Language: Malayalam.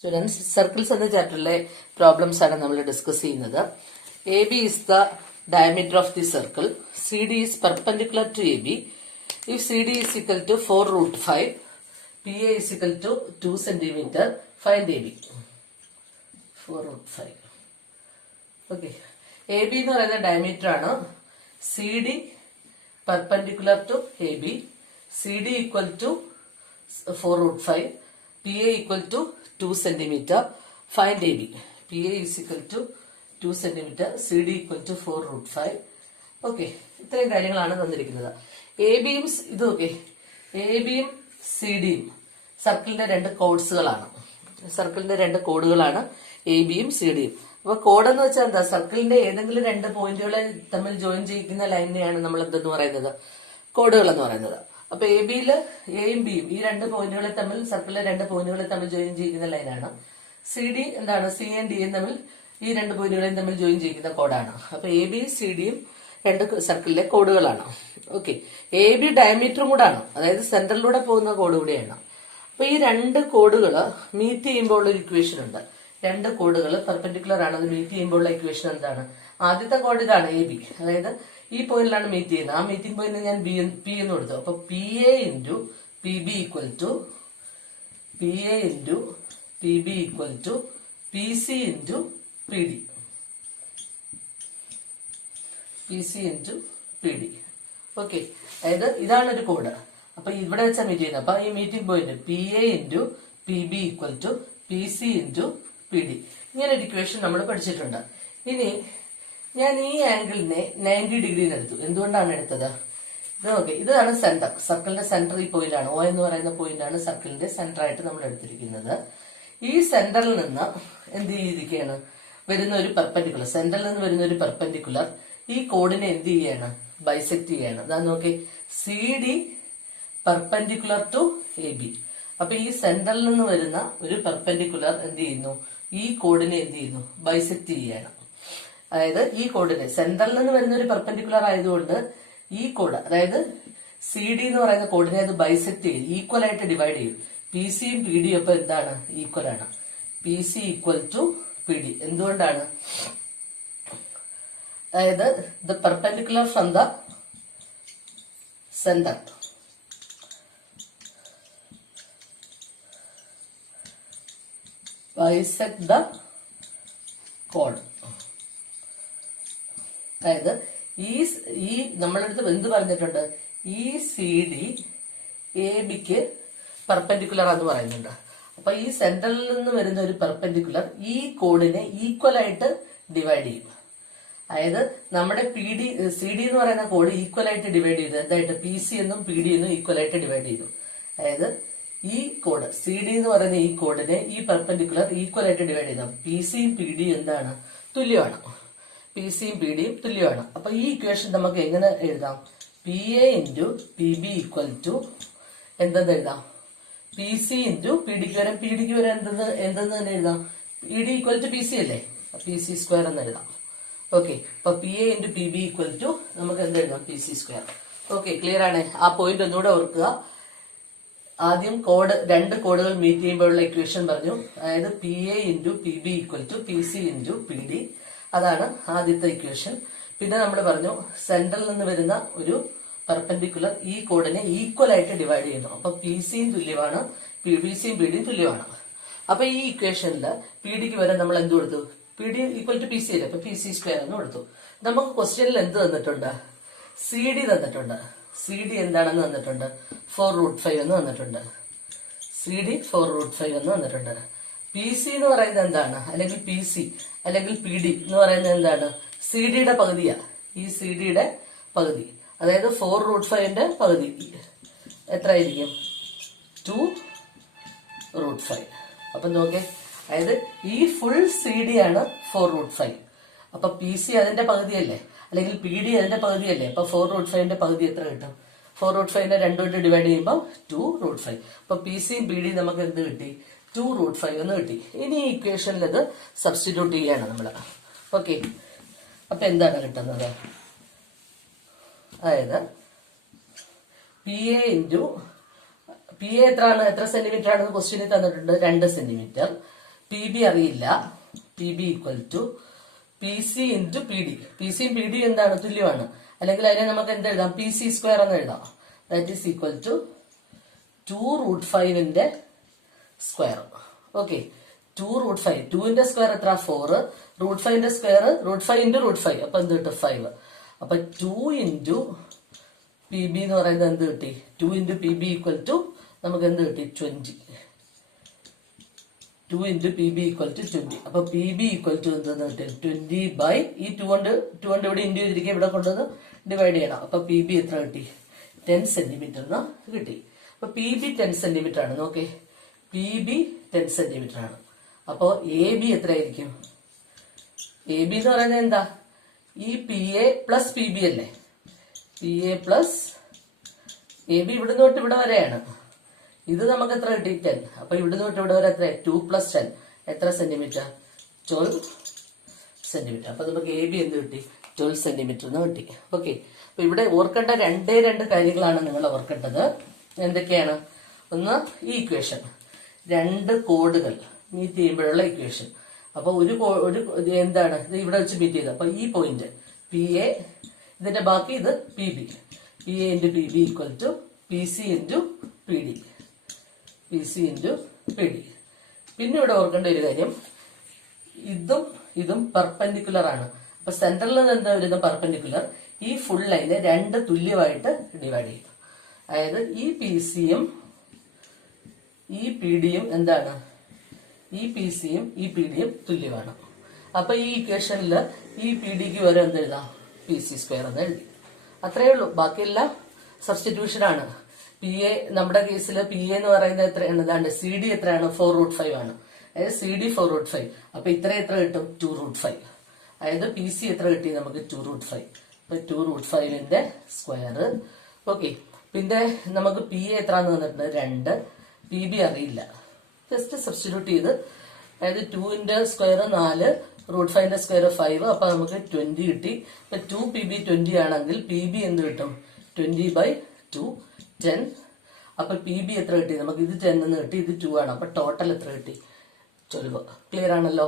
Students, circles എന്ന ചാപ്റ്ററിലെ പ്രോബ്ലംസ് ആണ് നമ്മൾ ഡിസ്കസ് ചെയ്യുന്നത്. A B is the diameter of the circle. CD is perpendicular to AB. If CD is equal to 4 root 5, PA is equal to 2 centimeter. Find AB. 4 root 5. Okay. AB എന്ന് പറയുന്ന ഡയമീറ്റർ ആണ്. CD perpendicular to AB. CD equal to 4 root 5. PA equal to 2 centimeter. Find AB. PA is equal to 2 centimeter. CD equal to 4 root 5. Okay, ഇത്രയും കാര്യങ്ങളാണ് തന്നിരിക്കുന്നത്. എ ബിയും ഇത് ഓക്കെ, എ ബിയും സി ഡിയും സർക്കിളിന്റെ രണ്ട് കോഡ്സുകളാണ്. സർക്കിളിന്റെ രണ്ട് കോഡുകളാണ് എ ബിയും സി ഡിയും. അപ്പൊ കോഡ് എന്ന് വെച്ചാൽ എന്താ? സർക്കിളിന്റെ ഏതെങ്കിലും രണ്ട് പോയിന്റുകളെ തമ്മിൽ ജോയിൻ ചെയ്യിക്കുന്ന ലൈനിനെയാണ് നമ്മൾ എന്തെന്ന് പറയുന്നത്? കോഡുകൾ എന്ന് പറയുന്നത്. അപ്പൊ എ ബിയില് എയും ബിയും ഈ രണ്ട് പോയിന്റുകളെ തമ്മിൽ, സർക്കിളിലെ രണ്ട് പോയിന്റുകളെ തമ്മിൽ ജോയിൻ ചെയ്യുന്ന ലൈനാണ്. സി ഡി എന്താണ്? സി ആൻഡ് ഡിയും തമ്മിൽ, ഈ രണ്ട് പോയിന്റുകളെയും തമ്മിൽ ജോയിൻ ചെയ്യുന്ന കോഡാണ്. അപ്പൊ എ ബി സി ഡിയും രണ്ട് സർക്കിളിലെ കോഡുകളാണ്. ഓക്കെ, എ ബി ഡയമീറ്ററും കൂടാണ്, അതായത് സെന്ററിലൂടെ പോകുന്ന കോഡ് കൂടിയാണ്. അപ്പൊ ഈ രണ്ട് കോഡുകൾ മീറ്റ് ചെയ്യുമ്പോൾ ഉള്ള ഒരു ഇക്വേഷൻ ഉണ്ട്. രണ്ട് കോഡുകൾ പെർപെൻഡിക്കുലർ ആണ്, അത് മീറ്റ് ചെയ്യുമ്പോൾ ഉള്ള ഇക്വേഷൻ എന്താണ്? ആദ്യത്തെ കോഡ് ഇതാണ് എ ബി, അതായത് ഈ പോയിന്റിലാണ് മീറ്റ് ചെയ്യുന്നത്. ആ മീറ്റിംഗ് പോയിന്റ് ഞാൻ പി എന്ന് കൊടുത്തു. അപ്പൊ P A into P B equal to P A into P B equal to P C into P D. P C into P D. Okay, അതായത് ഇതാണ് ഒരു കോഡ്. അപ്പൊ ഇവിടെ വെച്ചാൽ മീറ്റ് ചെയ്യുന്നത്. അപ്പൊ ഈ meeting point P A into P B equal to P C into P D. ഇങ്ങനെ ഒരു ഇക്വേഷൻ നമ്മൾ പഠിച്ചിട്ടുണ്ട്. ഇനി ഞാൻ ഈ ആംഗിളിനെ 90 ഡിഗ്രി എടുത്തു. എന്തുകൊണ്ടാണ് എടുത്തത്? ഇത് ഓക്കെ, ഇതാണ് സെന്റർ. സർക്കിളിന്റെ സെന്റർ ഈ പോയിന്റ് ആണ്. ഒ എന്ന് പറയുന്ന പോയിന്റ് ആണ് സർക്കിളിന്റെ സെന്റർ ആയിട്ട് നമ്മൾ എടുത്തിരിക്കുന്നത്. ഈ സെന്ററിൽ നിന്ന് എന്ത് ചെയ്തിരിക്കുകയാണ്? വരുന്ന ഒരു പെർപെൻഡിക്കുലർ, സെന്ററിൽ നിന്ന് വരുന്ന ഒരു പെർപെൻഡിക്കുലർ ഈ കോഡിനെ എന്ത് ചെയ്യാണ്? ബൈസെക്ട് ചെയ്യാണ്. അതാ നോക്കി, C D perpendicular to A B. അപ്പൊ ഈ സെന്ററിൽ നിന്ന് വരുന്ന ഒരു പെർപെൻഡിക്കുലർ എന്ത് ചെയ്യുന്നു? ഈ കോഡിനെ എന്ത് ചെയ്യുന്നു? ബൈസെക്ട് ചെയ്യാണ്. അതായത് ഈ കോഡിനെ, സെന്ററിൽ നിന്ന് വരുന്ന ഒരു പെർപെൻഡിക്കുലർ ആയതുകൊണ്ട് ഈ കോഡ്, അതായത് സി ഡി എന്ന് പറയുന്ന കോഡിനെ അത് ബൈസെക്ട് ചെയ്യും, ഈക്വൽ ആയിട്ട് ഡിവൈഡ് ചെയ്യും. പി സിയും പി ഡിയും അപ്പൊ എന്താണ്? ഈക്വൽ ആണ്. P C equal to P D. എന്തുകൊണ്ടാണ്? അതായത് the perpendicular from the centre bisect the കോഡ്. അതായത് ഈ നമ്മുടെ അടുത്ത് എന്ത് പറഞ്ഞിട്ടുണ്ട്? ഈ സി ഡി എ ബിക്ക് പെർപെൻഡിക്കുലർ എന്ന് പറയുന്നുണ്ട്. അപ്പൊ ഈ സെന്ററിൽ നിന്ന് വരുന്ന ഒരു പെർപെൻഡിക്കുലർ ഈ കോഡിനെ ഈക്വൽ ആയിട്ട് ഡിവൈഡ് ചെയ്യും. അതായത് നമ്മുടെ പി ഡി സി ഡി എന്ന് പറയുന്ന കോഡ് ഈക്വൽ ആയിട്ട് ഡിവൈഡ് ചെയ്തു. എന്തായിട്ട്? പി സി എന്നും പി ഡി എന്നും ഈക്വൽ ആയിട്ട് ഡിവൈഡ് ചെയ്തു. അതായത് ഈ കോഡ് സി ഡി എന്ന് പറയുന്ന ഈ കോഡിനെ ഈ പെർപെൻഡിക്കുലർ ഈക്വൽ ആയിട്ട് ഡിവൈഡ് ചെയ്തു. പി സിയും പി ഡിയും എന്താണ്? തുല്യമാണ്. പി സിയും പി ഡിയും തുല്യമാണ്. അപ്പൊ ഈ ഇക്വേഷൻ നമുക്ക് എങ്ങനെ എഴുതാം? P A into P B equal to എന്തെന്ന് എഴുതാം? പി സി ഇൻറ്റു പി ഡിക്ക് വരാം. പി ഡിക്ക് വരാൻ എന്തെന്ന് തന്നെ എഴുതാം? P D equal to P C അല്ലേ? പി സി സ്ക്വയർ എന്ന് എഴുതാം. ഓക്കെ, അപ്പൊ P A into P B equal to നമുക്ക് എന്ത് എഴുതാം? P C square. Okay, clear ആണ്. ആ പോയിന്റ് ഒന്നുകൂടെ ഓർക്കുക. ആദ്യം കോഡ്, രണ്ട് കോഡുകൾ മീറ്റ് ചെയ്യുമ്പോഴുള്ള ഇക്വേഷൻ പറഞ്ഞു. അതായത് P A into P B equal to P C into P D. അതാണ് ആദ്യത്തെ ഇക്വേഷൻ. പിന്നെ നമ്മൾ പറഞ്ഞു സെന്ററിൽ നിന്ന് വരുന്ന ഒരു പെർപെൻഡിക്കുലർ ഈ കോഡിനെ ഈക്വൽ ആയിട്ട് ഡിവൈഡ് ചെയ്യുന്നു. അപ്പൊ പി സിയും തുല്യമാണ്, പി സിയും പി ഡിയും തുല്യമാണ്. അപ്പൊ ഈ ഇക്വേഷനിൽ പി ഡിക്ക് വരെ നമ്മൾ എന്ത് കൊടുത്തു? P D equal to P C അല്ലേ? അപ്പൊ പി സി സ്ക്വയർ എന്ന് കൊടുത്തു. നമുക്ക് ക്വസ്റ്റ്യനിൽ എന്ത് തന്നിട്ടുണ്ട്? സി ഡി തന്നിട്ടുണ്ട്. സി ഡി എന്താണെന്ന് തന്നിട്ടുണ്ട്? 4 root 5 എന്ന് തന്നിട്ടുണ്ട്. സി ഡി 4 root 5 എന്ന് തന്നിട്ടുണ്ട്. പി സി എന്ന് പറയുന്നത് എന്താണ്? അല്ലെങ്കിൽ പി സി അല്ലെങ്കിൽ പി ഡി എന്ന് പറയുന്നത് എന്താണ്? സി ഡിയുടെ പകുതിയാ. ഈ സി ഡിയുടെ പകുതി, അതായത് 4 root 5ന്റെ പകുതി എത്ര ആയിരിക്കും? 2 root 5. അപ്പൊ നോക്കേ, അതായത് ഈ ഫുൾ സി ഡി ആണ് 4 root 5. അപ്പൊ പി സി അതിന്റെ പകുതിയല്ലേ, അല്ലെങ്കിൽ പി ഡി അതിന്റെ പകുതിയല്ലേ? അപ്പൊ 4 root 5ന്റെ പകുതി എത്ര കിട്ടും? 4 root 5നെ 2 കൊണ്ട് ഡിവൈഡ് ചെയ്യുമ്പോൾ 2 root 5. അപ്പൊ പി സിയും പി ഡിയും നമുക്ക് എന്ത് കിട്ടി? 2 root 5 എന്ന് കിട്ടി. ഇനി ഈ ഇക്വേഷനിൽ അത് സബ്സ്റ്റിറ്റ്യൂട്ട് ചെയ്യാണ് നമ്മള്. ഓക്കെ, അപ്പൊ എന്താണ് കിട്ടുന്നത്? അതായത് P A into P A എത്ര സെന്റിമീറ്റർ ആണെന്ന് ക്വസ്റ്റ്യനിൽ തന്നിട്ടുണ്ട്? 2 സെന്റിമീറ്റർ. പി ബി അറിയില്ല. P B equal to P C into P D. P സിയും പി ഡി എന്താണ്? തുല്യമാണ്. അല്ലെങ്കിൽ അതിനെ നമുക്ക് എന്ത് എഴുതാം? പി സി സ്ക്വയർ എന്ന് എഴുതാം. That is equal to 2√5 square. Okay, 2√5. 2 square എത്ര? 4. √5 സ്ക്വയർ √5 ഇൻറ്റു √5. അപ്പൊ എന്ത് കിട്ടും? 5. അപ്പൊ 2 ഇൻറ്റു പി ബി എന്ന് പറയുന്നത് എന്ത് കിട്ടി? 2 into P B equal to നമുക്ക് എന്ത് കിട്ടി? 20. 2 into P B equal to 20. അപ്പൊ പി ബി ഈക്വൽ ടു എന്തെന്ന് കിട്ടി? 20 ബൈ ഈ 2 കൊണ്ട് ഇവിടെ ഇൻറ്റു ചെയ്തിരിക്കുക, ഇവിടെ കൊണ്ടുവന്ന് ഡിവൈഡ് ചെയ്യണം. അപ്പൊ പി ബി എത്ര കിട്ടി? 10 സെന്റിമീറ്റർ എന്ന് കിട്ടി. അപ്പൊ പി ബി 10 സെന്റിമീറ്റർ ആണ്. നോക്കേ, പി ബി 10 സെന്റിമീറ്റർ ആണ്. അപ്പോ എ ബി എത്രയായിരിക്കും? എ ബി എന്ന് പറയുന്നത് എന്താ? ഈ P A plus P B അല്ലേ? P A plus A B ഇവിടെ തൊട്ട് ഇവിടെ വരെയാണ്. ഇത് നമുക്ക് എത്ര കിട്ടി? 10. അപ്പൊ ഇവിടെ തൊട്ട് ഇവിടെ വരെ എത്ര? 2 + 10 എത്ര സെന്റിമീറ്റർ? 12 സെന്റിമീറ്റർ. അപ്പൊ നമുക്ക് എ ബി എന്ത് കിട്ടി? 12 സെന്റിമീറ്റർ എന്ന് കിട്ടി. ഓക്കെ, അപ്പൊ ഇവിടെ ഓർക്കേണ്ട രണ്ട് കാര്യങ്ങളാണ് നിങ്ങൾ ഓർക്കേണ്ടത്. എന്തൊക്കെയാണ്? ഒന്ന്, ഈ ഇക്വേഷൻ, 2 കോഡുകൾ മീറ്റ് ചെയ്യുമ്പോഴുള്ള ഇക്വേഷൻ. അപ്പൊ ഒരു എന്താണ് ഇത് ഇവിടെ വെച്ച് മീറ്റ് ചെയ്തത്? അപ്പൊ ഈ പോയിന്റ് പി എ, ഇതിന്റെ ബാക്കി ഇത് P B. P A into P B equal to P C into P D. P C into P D. പിന്നെ ഇവിടെ ഓർക്കേണ്ട ഒരു കാര്യം, ഇതും പെർപെൻഡിക്കുലർ ആണ്. അപ്പൊ സെന്ററിൽ നിന്ന് വരുന്ന പെർപെൻഡിക്കുലർ ഈ ഫുൾ ലൈനെ 2 തുല്യമായിട്ട് ഡിവൈഡ് ചെയ്യും. അതായത് ഈ പി സിയും ഈ പി ഡിയും എന്താണ്? ഈ പി സിയും ഈ പി ഡിയും തുല്യമാണ്. അപ്പൊ ഈ ഇക്വേഷനിൽ ഈ പി ഡിക്ക് വരെ എന്ത് എഴുതാം? പി സി സ്ക്വയർ എന്ന് എഴുതി. അത്രയേ ഉള്ളൂ. ബാക്കിയെല്ലാം സബ്സ്റ്റിറ്റ്യൂഷൻ ആണ്. പി എ, നമ്മുടെ കേസിൽ പി എ എന്ന് പറയുന്നത് എത്രയാണ്? സി ഡി എത്രയാണ്? 4√5 ആണ്. അതായത് സി ഡി 4√5. അപ്പൊ എത്ര കിട്ടും? 2√5. അതായത് പി സി എത്ര കിട്ടി നമുക്ക്? 2√5. അപ്പൊ 2√5 സ്ക്വയർ. ഓക്കെ, പിന്നെ നമുക്ക് പി എ എത്ര തന്നിട്ടുണ്ട്? 2. പി ബി അറിയില്ല. ജസ്റ്റ് സബ്സ്റ്റിറ്റ്യൂട്ട് ചെയ്ത്, അതായത് 2 സ്ക്വയർ 4, √5 സ്ക്വയർ 5. അപ്പൊ നമുക്ക് 20 കിട്ടി. അപ്പൊ 2 പി ബി 20 ആണെങ്കിൽ പി ബി എന്ത് കിട്ടും? 20/2 10. അപ്പൊ പി ബി എത്ര കിട്ടി നമുക്ക്? ഇത് 10 എന്ന് കിട്ടി, ഇത് 2 ആണ്. അപ്പൊ ടോട്ടൽ എത്ര കിട്ടി? 12. ക്ലിയർ ആണല്ലോ?